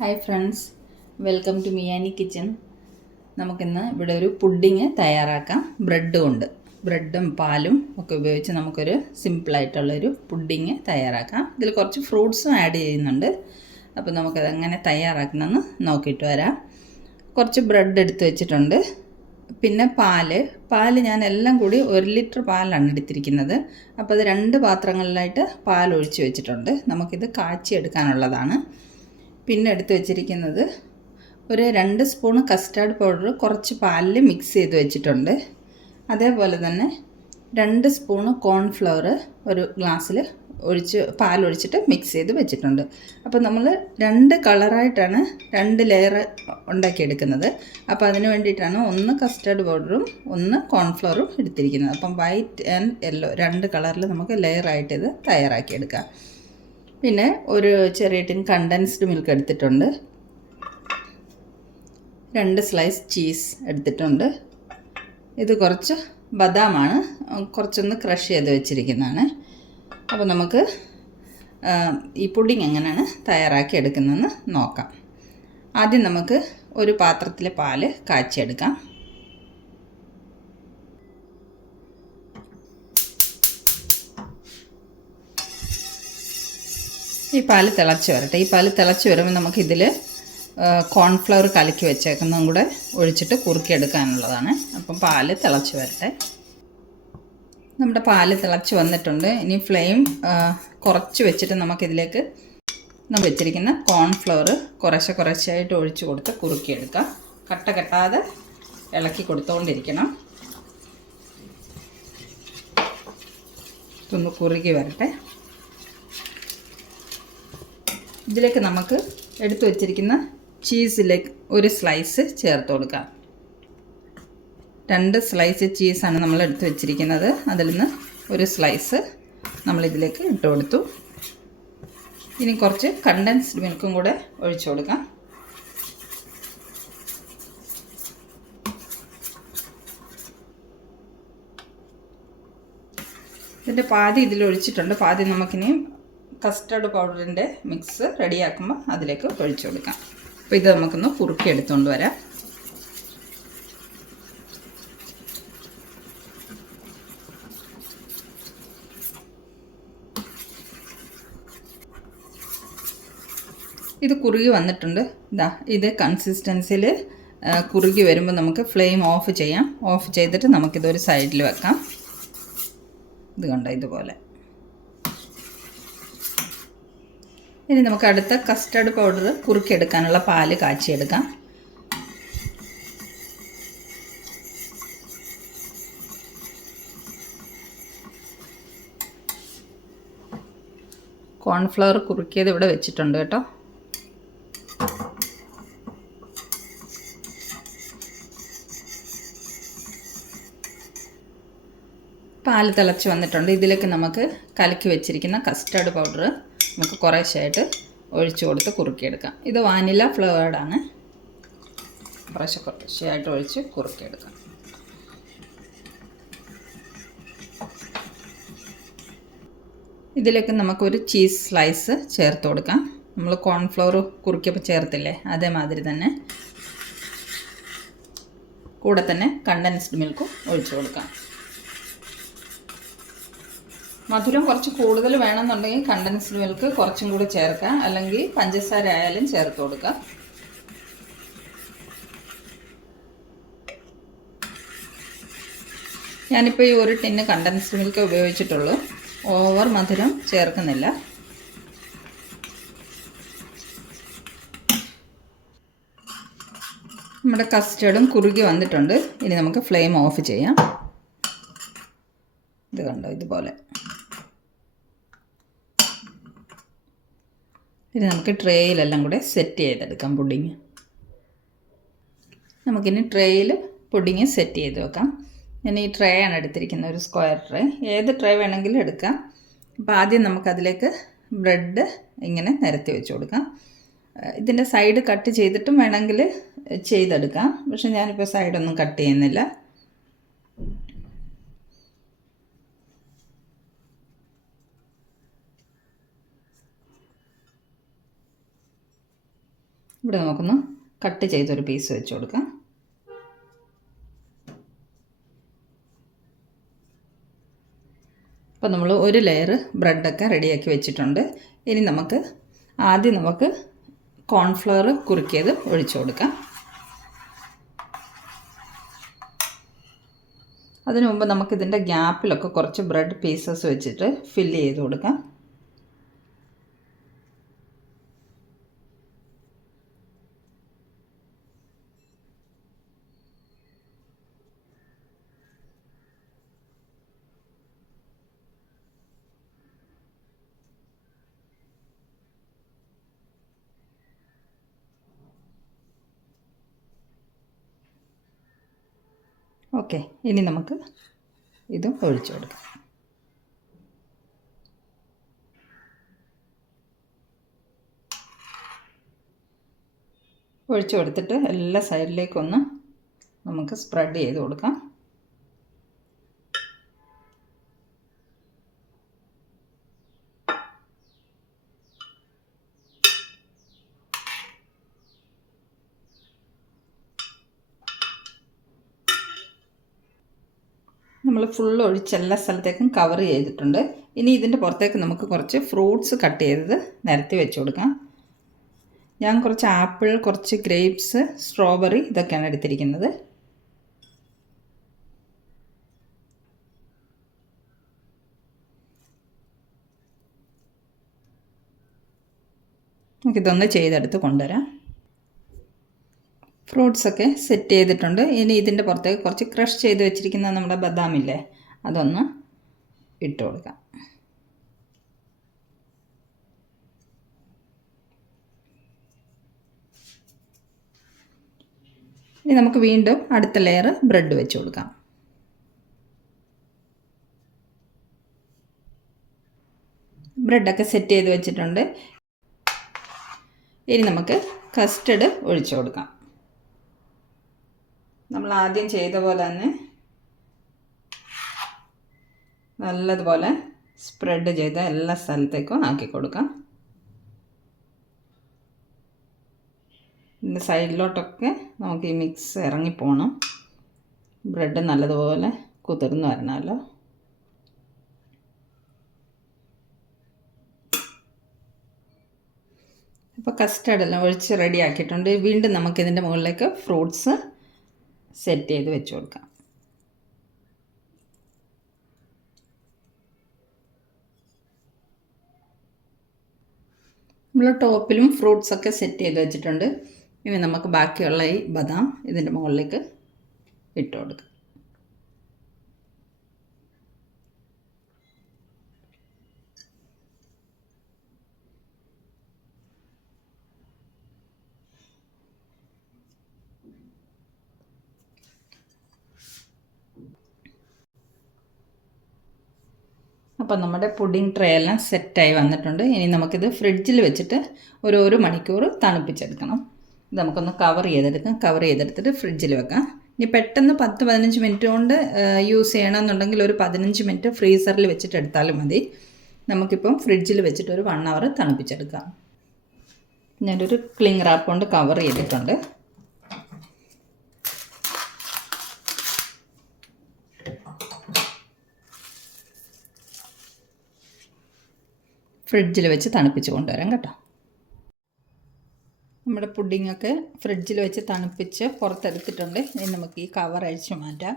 Hi friends, welcome to Miyani kitchen. നമുക്കിന്ന് ഇവിടെ ഒരു പുഡിങ് തയ്യാറാക്കാം. ബ്രെഡും പാലും ഒക്കെ ഉപയോഗിച്ച് നമുക്കൊരു സിമ്പിളായിട്ടുള്ളൊരു പുഡിങ് തയ്യാറാക്കാം. ഇതിൽ കുറച്ച് ഫ്രൂട്ട്സും ആഡ് ചെയ്യുന്നുണ്ട്. അപ്പോൾ നമുക്കത് എങ്ങനെ തയ്യാറാക്കണമെന്ന് നോക്കിയിട്ട് വരാം. കുറച്ച് ബ്രെഡ് എടുത്ത് വെച്ചിട്ടുണ്ട്. പിന്നെ പാല് ഞാൻ എല്ലാം കൂടി 1 ലിറ്റർ പാലാണ് എടുത്തിരിക്കുന്നത്. അപ്പോൾ അത് 2 പാത്രങ്ങളിലായിട്ട് പാൽ ഒഴിച്ച് വെച്ചിട്ടുണ്ട്. നമുക്കിത് കാച്ചിയെടുക്കാനുള്ളതാണ്. പിന്നെ എടുത്ത് വെച്ചിരിക്കുന്നത് ഒരു 2 സ്പൂണ് കസ്റ്റാർഡ് പൗഡർ കുറച്ച് പാലിൽ മിക്സ് ചെയ്ത് വെച്ചിട്ടുണ്ട്. അതേപോലെ തന്നെ 2 സ്പൂണ് കോൺഫ്ലവർ ഒരു ഗ്ലാസ്സിൽ പാലൊഴിച്ചിട്ട് മിക്സ് ചെയ്ത് വെച്ചിട്ടുണ്ട്. അപ്പോൾ നമ്മൾ 2 കളറായിട്ടാണ് 2 ലെയർ ഉണ്ടാക്കിയെടുക്കുന്നത്. അപ്പോൾ അതിന് വേണ്ടിയിട്ടാണ് ഒന്ന് കസ്റ്റാർഡ് പൗഡറും ഒന്ന് കോൺഫ്ലവറും എടുത്തിരിക്കുന്നത്. അപ്പം വൈറ്റ് ആൻഡ് യെല്ലോ 2 കളറിൽ നമുക്ക് ലെയറായിട്ട് ഇത് തയ്യാറാക്കിയെടുക്കാം. പിന്നെ ഒരു ചെറിയ ടിൻ കണ്ടൻസ്ഡ് മിൽക്ക് എടുത്തിട്ടുണ്ട്. 2 സ്ലൈസ് ചീസ് എടുത്തിട്ടുണ്ട്. ഇത് കുറച്ച് ബദാമാണ്, കുറച്ചൊന്ന് ക്രഷ് ചെയ്ത് വെച്ചിരിക്കുന്നതാണ്. അപ്പോൾ നമുക്ക് ഈ പുഡിങ് എങ്ങനെയാണ് തയ്യാറാക്കി എടുക്കുന്നതെന്ന് നോക്കാം. ആദ്യം നമുക്ക് ഒരു പാത്രത്തിൽ പാല് കാച്ചിയെടുക്കാം. ഈ പാല് തിളച്ച് വരട്ടെ. ഈ പാല് തിളച്ച് വരുമ്പോൾ നമുക്കിതിൽ കോൺഫ്ലവർ കലക്കി വെച്ചേക്കുന്നതും കൂടെ ഒഴിച്ചിട്ട് കുറുക്കിയെടുക്കാനുള്ളതാണ്. അപ്പം പാല് തിളച്ച് വരട്ടെ. നമ്മുടെ പാല് തിളച്ച് വന്നിട്ടുണ്ട്. ഇനി ഫ്ലെയിം കുറച്ച് വെച്ചിട്ട് നമുക്കിതിലേക്ക് നമ്മൾ വെച്ചിരിക്കുന്ന കോൺഫ്ലവർ കുറച്ചായിട്ട് ഒഴിച്ച് കൊടുത്ത് കുറുക്കിയെടുക്കാം. കട്ട കെട്ടാതെ ഇളക്കി കൊടുത്തുകൊണ്ടിരിക്കണം. ഇതൊന്ന് കുറുകി വരട്ടെ. ഇതിലേക്ക് നമുക്ക് എടുത്തു വച്ചിരിക്കുന്ന ചീസിലേക്ക് ഒരു സ്ലൈസ് ചേർത്ത് കൊടുക്കാം. 2 സ്ലൈസ് ചീസാണ് നമ്മൾ എടുത്തു വച്ചിരിക്കുന്നത്. അതിൽ നിന്ന് ഒരു സ്ലൈസ് നമ്മളിതിലേക്ക് ഇട്ട് കൊടുത്തു. ഇനി കുറച്ച് കണ്ടൻസ്ഡ് മിൽക്കും കൂടെ ഒഴിച്ചു കൊടുക്കാം. ഇതിൻ്റെ പാതി ഇതിലൊഴിച്ചിട്ടുണ്ട്. പാതി നമുക്കിനി കസ്റ്റാർഡ് പൗഡറിൻ്റെ മിക്സ് റെഡിയാക്കുമ്പോൾ അതിലേക്ക് ഒഴിച്ചു കൊടുക്കാം. അപ്പോൾ ഇത് നമുക്കൊന്ന് കുറുക്കി എടുത്തുകൊണ്ട് വരാം. ഇത് കുറുകി വന്നിട്ടുണ്ട്. ഇത് കൺസിസ്റ്റൻസിയിൽ കുറുകി വരുമ്പോൾ നമുക്ക് ഫ്ലെയിം ഓഫ് ചെയ്യാം. ഓഫ് ചെയ്തിട്ട് നമുക്കിതൊരു സൈഡിൽ വെക്കാം. ഇത് കണ്ടോ, ഇതുപോലെ. ഇനി നമുക്ക് അടുത്ത കസ്റ്റാർഡ് പൗഡർ കുറുക്കിയെടുക്കാനുള്ള പാല് കാച്ചിയെടുക്കാം. കോൺഫ്ലവർ കുറുക്കിയത് ഇവിടെ വെച്ചിട്ടുണ്ട് കേട്ടോ. പാല് തിളച്ച് വന്നിട്ടുണ്ട്. ഇതിലേക്ക് നമുക്ക് കലക്കി വെച്ചിരിക്കുന്ന കസ്റ്റാർഡ് പൗഡർ നമുക്ക് കുറേശ്ശായിട്ട് ഒഴിച്ചു കൊടുത്ത് കുറുക്കിയെടുക്കാം. ഇത് വാനില ഫ്ലേവേർഡാണ്. കുറേശ്ശായിട്ട് ഒഴിച്ച് കുറുക്കിയെടുക്കാം. ഇതിലേക്ക് നമുക്കൊരു ചീസ് സ്ലൈസ് ചേർത്ത് കൊടുക്കാം. നമ്മൾ കോൺഫ്ലവർ കുറുക്കിയപ്പോൾ ചേർത്തില്ലേ, അതേമാതിരി തന്നെ കൂടെ തന്നെ കണ്ടൻസ്ഡ് മിൽക്കും ഒഴിച്ചു കൊടുക്കാം. മധുരം കുറച്ച് കൂടുതൽ വേണമെന്നുണ്ടെങ്കിൽ കണ്ടൻസ്ഡ് മിൽക്ക് കുറച്ചും കൂടി ചേർക്കാം, അല്ലെങ്കിൽ പഞ്ചസാര ആയാലും ചേർത്ത് കൊടുക്കാം. ഞാനിപ്പോൾ ഈ ഒരു ടിന്ന് കണ്ടൻസ്ഡ് മിൽക്ക് ഉപയോഗിച്ചിട്ടുള്ളൂ. ഓവർ മധുരം ചേർക്കുന്നില്ല. നമ്മുടെ കസ്റ്റർഡും കുറുകി വന്നിട്ടുണ്ട്. ഇനി നമുക്ക് ഫ്ലെയിം ഓഫ് ചെയ്യാം. ഇത് കണ്ടോ, ഇതുപോലെ. ഇനി നമുക്ക് ട്രേയിലെല്ലാം കൂടെ സെറ്റ് ചെയ്തെടുക്കാം പുഡിങ്. നമുക്കിനി ട്രേയിൽ പുഡിങ് സെറ്റ് ചെയ്ത് വെക്കാം. ഞാൻ ഈ ട്രേ ആണ് എടുത്തിരിക്കുന്നത്, ഒരു സ്ക്വയർ ട്രേ. ഏത് ട്രേ വേണമെങ്കിലും എടുക്കാം. അപ്പോൾ ആദ്യം നമുക്കതിലേക്ക് ബ്രെഡ് ഇങ്ങനെ നിരത്തി വെച്ച് കൊടുക്കാം. ഇതിൻ്റെ സൈഡ് കട്ട് ചെയ്തിട്ടും വേണമെങ്കിൽ ചെയ്തെടുക്കാം. പക്ഷെ ഞാനിപ്പോൾ സൈഡൊന്നും കട്ട് ചെയ്യുന്നില്ല. ഇവിടെ നമുക്കൊന്ന് കട്ട് ചെയ്തൊരു പീസ് വെച്ച് കൊടുക്കാം. അപ്പോൾ നമ്മൾ ഒരു ലെയർ ബ്രെഡൊക്കെ റെഡിയാക്കി വെച്ചിട്ടുണ്ട്. ഇനി ആദ്യം നമുക്ക് കോൺഫ്ലവർ കുറുക്കിയത് ഒഴിച്ചു കൊടുക്കാം. അതിനു മുമ്പ് നമുക്കിതിൻ്റെ ഗ്യാപ്പിലൊക്കെ കുറച്ച് ബ്രെഡ് പീസസ് വെച്ചിട്ട് ഫില്ല് ചെയ്ത് കൊടുക്കാം. ഓക്കെ, ഇനി നമുക്ക് ഇതും ഒഴിച്ചു കൊടുക്കാം. ഒഴിച്ചു കൊടുത്തിട്ട് എല്ലാ സൈഡിലേക്കൊന്ന് നമുക്ക് സ്പ്രെഡ് ചെയ്ത് കൊടുക്കാം. നമ്മൾ ഫുള്ള് ഒഴിച്ച് എല്ലാ സ്ഥലത്തേക്കും കവർ ചെയ്തിട്ടുണ്ട്. ഇനി ഇതിൻ്റെ പുറത്തേക്ക് നമുക്ക് കുറച്ച് ഫ്രൂട്ട്സ് കട്ട് ചെയ്തത് നിരത്തി വെച്ച് കൊടുക്കാം. ഞാൻ കുറച്ച് ആപ്പിൾ, കുറച്ച് ഗ്രേപ്സ്, സ്ട്രോബെറി ഇതൊക്കെയാണ് എടുത്തിരിക്കുന്നത്. നമുക്കിതൊന്ന് ചെയ്തെടുത്ത് കൊണ്ടുവരാം. ഫ്രൂട്ട്സൊക്കെ സെറ്റ് ചെയ്തിട്ടുണ്ട്. ഇനി ഇതിൻ്റെ പുറത്തേക്ക് കുറച്ച് ക്രഷ് ചെയ്ത് വെച്ചിരിക്കുന്ന നമ്മുടെ ബദാമില്ലേ, അതൊന്ന് ഇട്ട് കൊടുക്കാം. ഇനി നമുക്ക് വീണ്ടും അടുത്ത ലെയർ ബ്രെഡ് വെച്ച് കൊടുക്കാം. ബ്രെഡൊക്കെ സെറ്റ് ചെയ്ത് വെച്ചിട്ടുണ്ട്. ഇനി നമുക്ക് കസ്റ്റർഡ് ഒഴിച്ചു കൊടുക്കാം. നമ്മൾ ആദ്യം ചെയ്ത പോലെ തന്നെ നല്ലതുപോലെ സ്പ്രെഡ് ചെയ്ത് എല്ലാ സ്ഥലത്തേക്കും ആക്കി കൊടുക്കാം. ഇതിൻ്റെ സൈഡിലോട്ടൊക്കെ നമുക്ക് ഈ മിക്സ് ഇറങ്ങിപ്പോണം. ബ്രെഡ് നല്ലതുപോലെ കുതിർന്ന് വരണമല്ലോ. അപ്പോൾ കസ്റ്റർഡെല്ലാം ഒഴിച്ച് റെഡി ആക്കിയിട്ടുണ്ട്. വീണ്ടും നമുക്കിതിൻ്റെ മുകളിലേക്ക് ഫ്രൂട്ട്സ് സെറ്റ് ചെയ്ത് വെച്ച് കൊടുക്കാം. നമ്മൾ ടോപ്പിലും ഫ്രൂട്ട്സൊക്കെ സെറ്റ് ചെയ്ത് വെച്ചിട്ടുണ്ട്. ഇനി നമുക്ക് ബാക്കിയുള്ള ഈ ബദാം ഇതിൻ്റെ മുകളിലേക്ക് ഇട്ട് കൊടുക്കാം. അപ്പോൾ നമ്മുടെ പുഡിംഗ് ട്രേ എല്ലാം സെറ്റായി വന്നിട്ടുണ്ട്. ഇനി നമുക്കിത് ഫ്രിഡ്ജിൽ വെച്ചിട്ട് ഒരു മണിക്കൂർ തണുപ്പിച്ചെടുക്കണം. ഇത് നമുക്കൊന്ന് കവർ ചെയ്തെടുത്തിട്ട് ഫ്രിഡ്ജിൽ വെക്കാം. ഇനി പെട്ടെന്ന് 10-15 മിനിറ്റ് കൊണ്ട് യൂസ് ചെയ്യണമെന്നുണ്ടെങ്കിൽ ഒരു 15 മിനിറ്റ് ഫ്രീസറിൽ വെച്ചിട്ട് എടുത്താലും മതി. നമുക്കിപ്പം ഫ്രിഡ്ജിൽ വെച്ചിട്ട് ഒരു 1 അവർ തണുപ്പിച്ചെടുക്കാം. ഞാനൊരു ക്ലിംഗ് റാപ്പ് കൊണ്ട് കവർ ചെയ്തിട്ടുണ്ട്. ഫ്രിഡ്ജിൽ വെച്ച് തണുപ്പിച്ച് കൊണ്ടുവരാം കേട്ടോ. നമ്മുടെ പുഡിങ്ങൊക്കെ ഫ്രിഡ്ജിൽ വെച്ച് തണുപ്പിച്ച് പുറത്തെടുത്തിട്ടുണ്ട്. ഇനി നമുക്ക് ഈ കവർ അഴിച്ചു മാറ്റാം.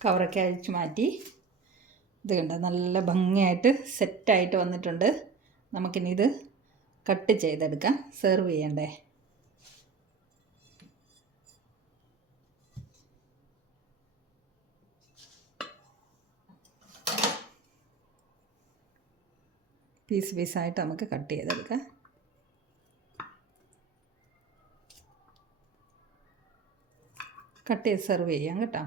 കവറൊക്കെ അഴിച്ചു മാറ്റി. ഇത് കണ്ടോ, നല്ല ഭംഗിയായിട്ട് സെറ്റായിട്ട് വന്നിട്ടുണ്ട്. നമുക്കിനി ഇത് കട്ട് ചെയ്തെടുക്കാം. സെർവ് ചെയ്യണ്ടേ. പീസായിട്ട് നമുക്ക് കട്ട് ചെയ്തെടുക്കാം. കട്ട് ചെയ്ത് സെർവ് ചെയ്യാം കേട്ടോ.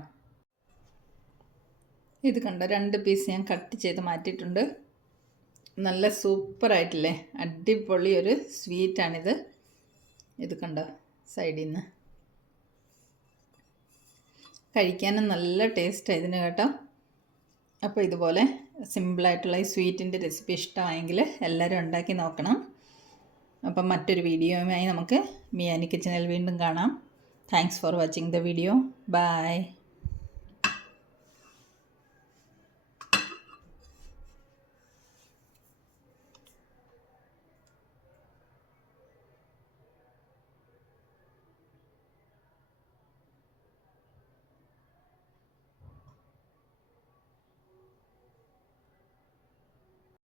ഇത് കണ്ടോ, 2 പീസ് ഞാൻ കട്ട് ചെയ്ത് മാറ്റിയിട്ടുണ്ട്. നല്ല സൂപ്പറായിട്ടില്ലേ, അടിപൊളി ഒരു സ്വീറ്റാണിത്. ഇത് കണ്ടോ, സൈഡിൽ നിന്ന് കഴിക്കാനും നല്ല ടേസ്റ്റ് ഇതിന് കേട്ടോ. അപ്പോൾ ഇതുപോലെ സിമ്പിളായിട്ടുള്ള ഈ സ്വീറ്റിൻ്റെ റെസിപ്പി ഇഷ്ടമായെങ്കിൽ എല്ലാവരും ഉണ്ടാക്കി നോക്കണം. അപ്പം മറ്റൊരു വീഡിയോയുമായി നമുക്ക് മിയാനി കിച്ചണിൽ വീണ്ടും കാണാം. Thanks for watching the video. By.